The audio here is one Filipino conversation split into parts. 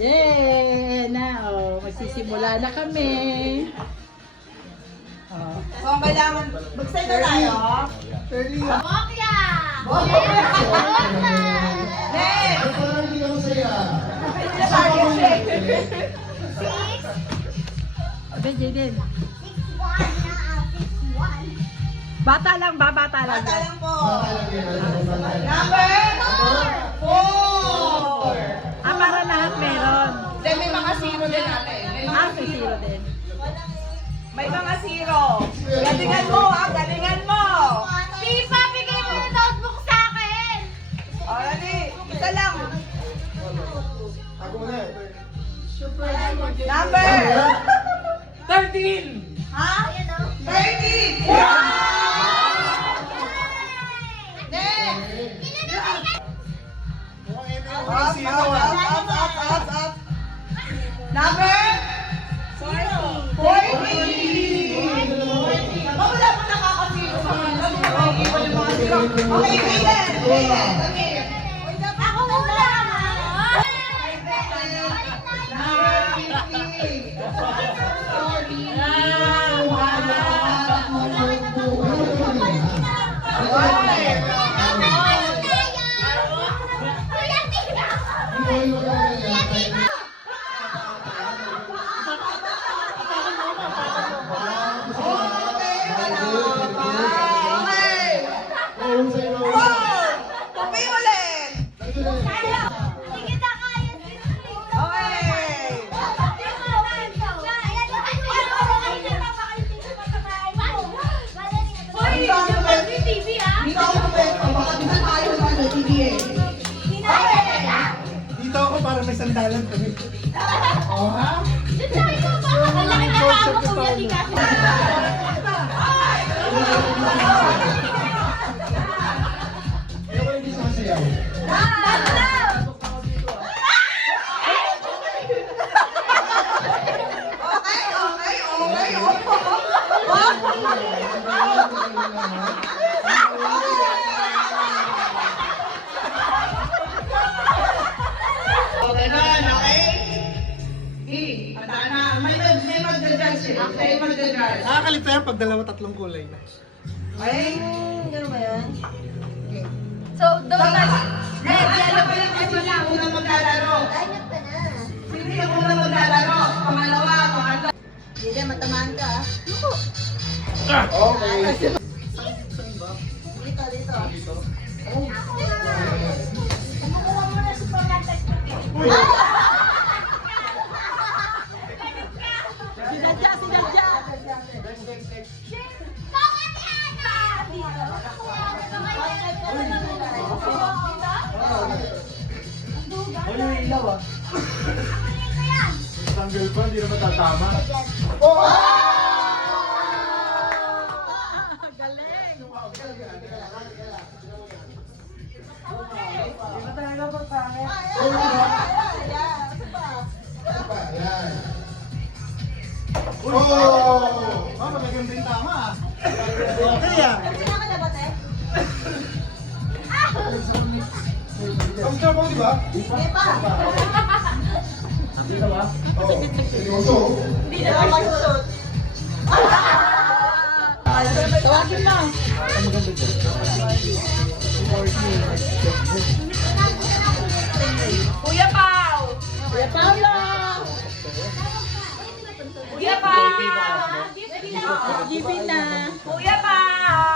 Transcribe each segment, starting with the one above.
Yay! Na, oh, magsisimula na kami. Oh. So, ang kailangan, mag-stay na tayo. Bokya! Hey! Parang hindi ako saya. Hindi tayo, shake. Abe, Jaden. Bata lang ba? Bata lang. Bata lang po. Parang yan. Number 4. Para lahat meron. Then may mga zero din natin. May mga May zero din. May mga zero. Galingan mo, galingan mo. Pipa, bigay mo ng notebook sa akin! O, ready? Isa lang. Ako na. Number 13! Ha? 13! Up, up. Number 40. Wala pa nakakasiro sa mga nakikipon yung mga zero. Okay, Aiden. Ako muna! Tupi ulit. Sige na kaya! Okay. Hoy! Dapat yung TV ah! Dito ako pwesto. Baka dito tayo sa TVA. Dito ako para may sandalan kami. Oh, ha? Dito tayo pa! Ang laki na kamo kuya, di kasi. Ayoko hindi sumasayaw. Okay na, okay? Tandaan na, may magja-judge eh. May magja-judge. Nakakalito yan pag tatlong kulay na. Okay? Ganun ba yan? So, doon na. Red, yellow, green, kasi yung unang maglalaro. Sino yung unang maglalaro? Pangalawa, pangatlo. Hindi, matamaan ka. Okay. Dito. Kumukuha mo na supermarket. Sinadya. Bakit Ana? Ano yung ilaw ah? Tanggal pa, hindi naman tatama. Galing. Yan. Oh! Mama, may ganda yung tama ah. Okay ah. Ang sarap mo, di ba? Dito ba? Oo. Seryoso? Hindi na magsusot. Tawagin mo. Kuya Pao! Kuya Paolo. Kuya Pao! GB na. Kuya Pao!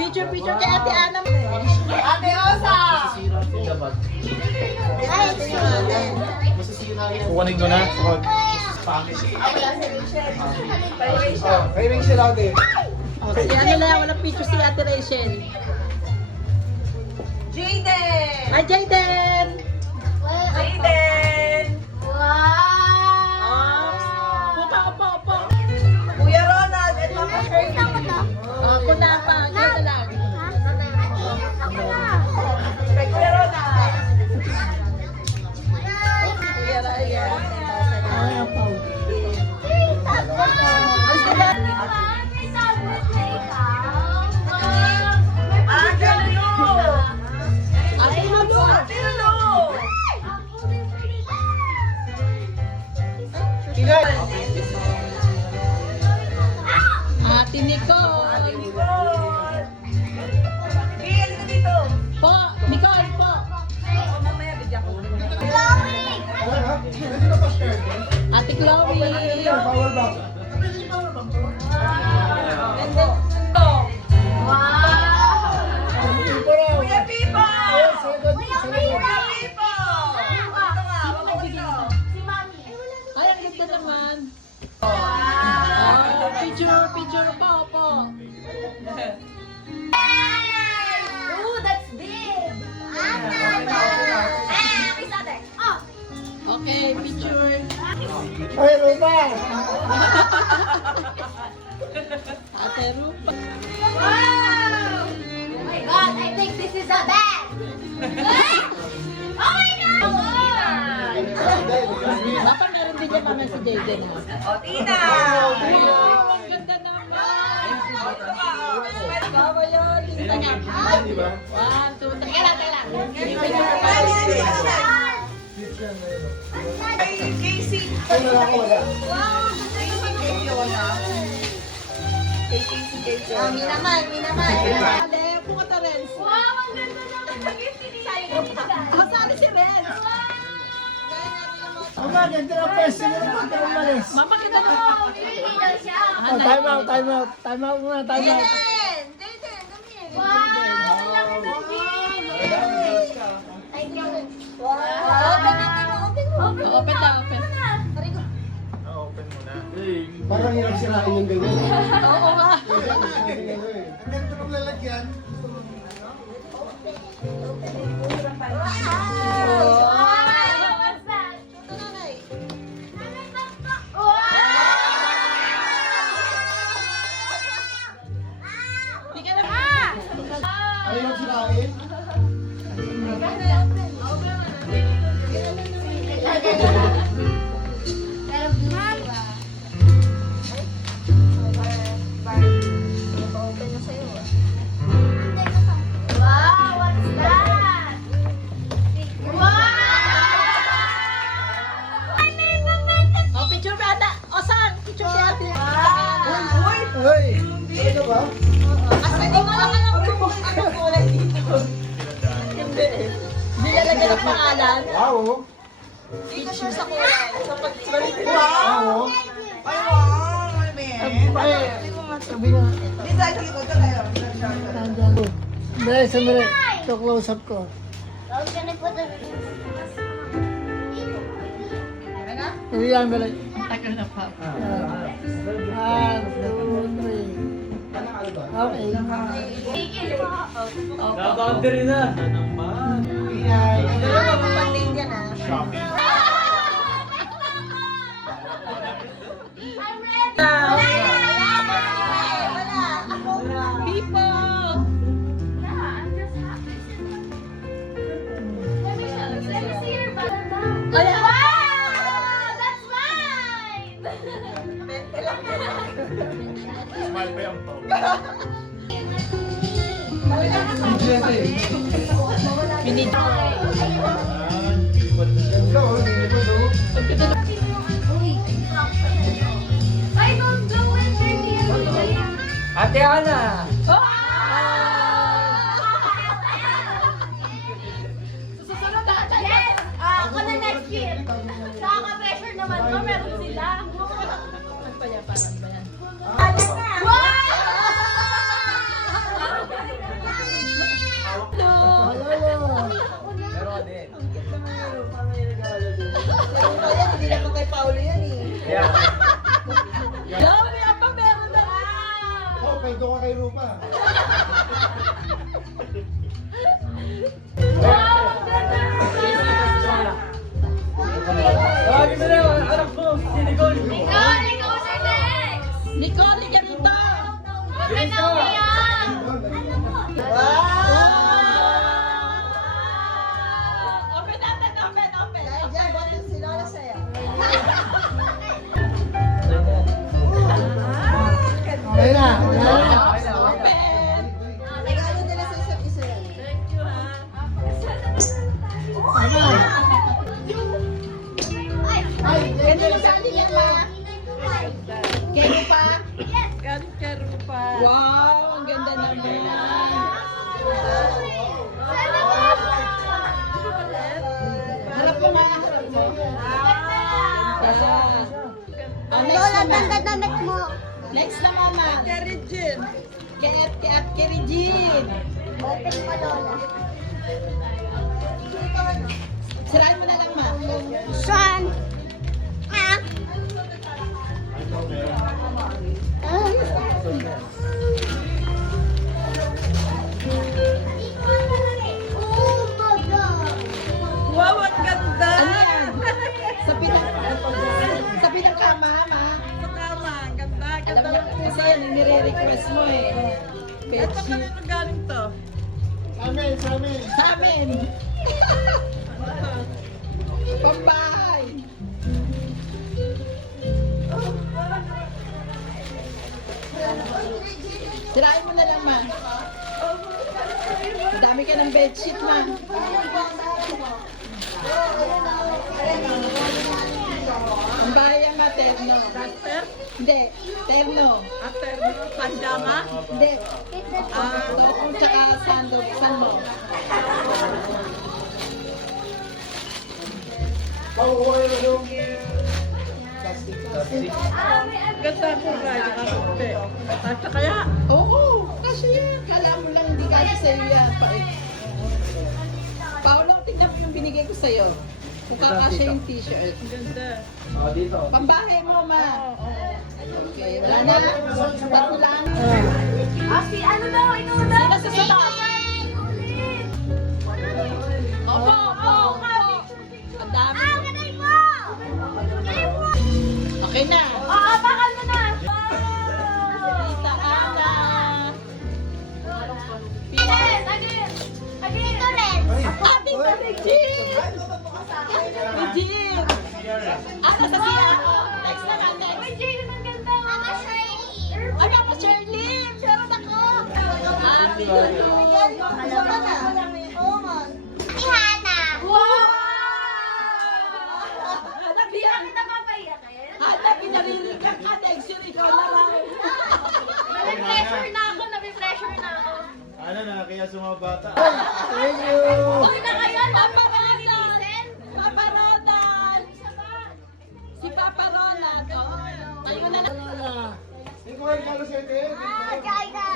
Picture kay Ate Ana. Ate Osa! Kukunin ko na. Pangit. Kay Rachel ate. Si ano na, walang picture si Ate Rachel. Jaden! Hi, Jaden! Jaden! Wow! Opo. Kuya Ronald at Mama Shirley. Ako na pa, ganyan na lang. Kay Kuya Ronald. Kuya Ryan. Ay, apo. Ate Lulu! Ate Lulu! Chloe. Power bank. Ganda. Wow! Pipo raw. Kuya Pipo! Ayun, second. Kuya Second. Kuya Pipo! Ito nga, baka ito. Si Mami. Ay, ang ganda naman. Wow! Picture pa, opo. Ooh, that's big! Kiss ate. Oh! Okay, picture. Ay, Rupa. Ate Rupa. Wow! Oh my God, I think this is the best! Oh my God! Dapat meron din niya naman si Jaden. O, Tina! Wow, ang ganda naman. Baba yun. Tingnan niya. Di ba? 1, 2, 3. Teka lang. Ay, Casey! Ay, wala ko, wala. Casey, wala. Casey. Mi naman. Ale, upo ka ta, Renz. Wow, ang ganda naman ng gift ni Kasali si Renz. Ama, ganda ng pwesto mo naman ka umalis. Mama, kita na. Wow, really daw siya. Oh, time out, time out. Time out muna, time out. Wow, ang laki ng gift. Thank you. Wow. Open natin mo, open mo. Open na, open. Parang hirap sirain yung ganyan. Oo nga. Ang ganda ng lalagyan. Wow, what's that? Hindi ka na. Ay, hirap sirain. Wow, what's that? Wow! Oh, picture ba ata? O, saan? Picture si ate. Uy! Ano ba? Asa, hindi ko lang alam kung anong kulay dito. Hindi eh. Nilalagyan ng pangalan. Wow! Dito siya sa kulay. Sa pag-sulit. Wow! Ay, wow! Ay, sabi nga. Di sa dito ka tayo. Dahil, sandali. Ito close up ko. Sabi yan, balay. Tagal na pa. 1, 2, 3. Okay. Boundary na. Ingay. Papating yan ah. I'm ready. Pipo! I'm just happy. Let me see your butter. Ay, Wow! That's mine! Smile pa yung to. Minito. Ganda, oh. Hindi ko do. I don't know when they're here. Ate Ana! Susunod na ka. Yes! Ako na next year. Nakaka-pressure naman ko. Meron sila. Nagpayaparan ba yan? Wow! Meron ka din. Hindi naman kay Paolo yan eh. Yeah. Dami pa meron na. Oh, pwede ka kay Rupa. Wow! Ang ganda! Tawagin mo na yung anak mo, si Nicole. Nicole, ikaw na next! Nicole, ka rito. Open na umiyak! Open natin, open. Dahil dyan, boto si Lola sa'yo. Okay na. Wala na. Open. Regalo nila sa isa't isa yan. Regine. Kay Ate Regine. Open mo, Lola. Sirain mo na lang, ma. Saan? Ah? Oh my God! Wow, ang ganda! Ano yan? Sa pinakama, ma. Sa kama, ang ganda. Alam niyo, kasi yan, nire-request mo eh. At sa kanino galing to? Sa amin. Sa amin! Pambahay! Sirain mo na lang, ma. Dami ka ng bedsheet, ma. Ang bahay ang materno. Hindi, terno. Terno? Pajama? Hindi. Tokong tsaka sando. Saan mo? Pauwi na yung Ganda ko nga, kape. Kasya kaya? Oo, kasya yan. Kala mo lang hindi kasya sa'yo yan. Paolo, tignan mo yung binigay ko sa'yo. Kung kakasya yung t-shirt. Ganda. Oh, dito. Pambahay mo, ma. Okay, wala na. Tatlo lang. Aski, ano daw? Ikaw daw? Sino sa suta? Opo, opo. Ang dami. Ah, ganay mo! Ganay mo! Okay na. Oo, bakal mo na! Tita Ana. Again! Again! Again! Ito rin! Ate ka, Regine! Regine! Ana sa siya? Next na ka, next. Uy, Jane, ang ganda! Mama Shirley! Ay, Mama Shirley! Meron ako! Ate ka, Oo nga. Si Hana! Wow! Nagbiyak Kita papayakin? Hana, pinaririnig ka ka, next year ikaw na lang. Nabi-pressure na ako, nabi-pressure na ako. ano na, kaya sumabata. Uy, na kayo, Paparodan! Paparodan! Si Papa Ronald. Oh, tayo na na. Ikaw ay kalusete. Ah, Jaida!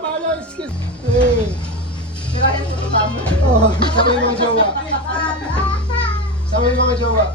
Paolo, excuse. Hey. Oh, sabi mga jowa. Sabi mga jowa.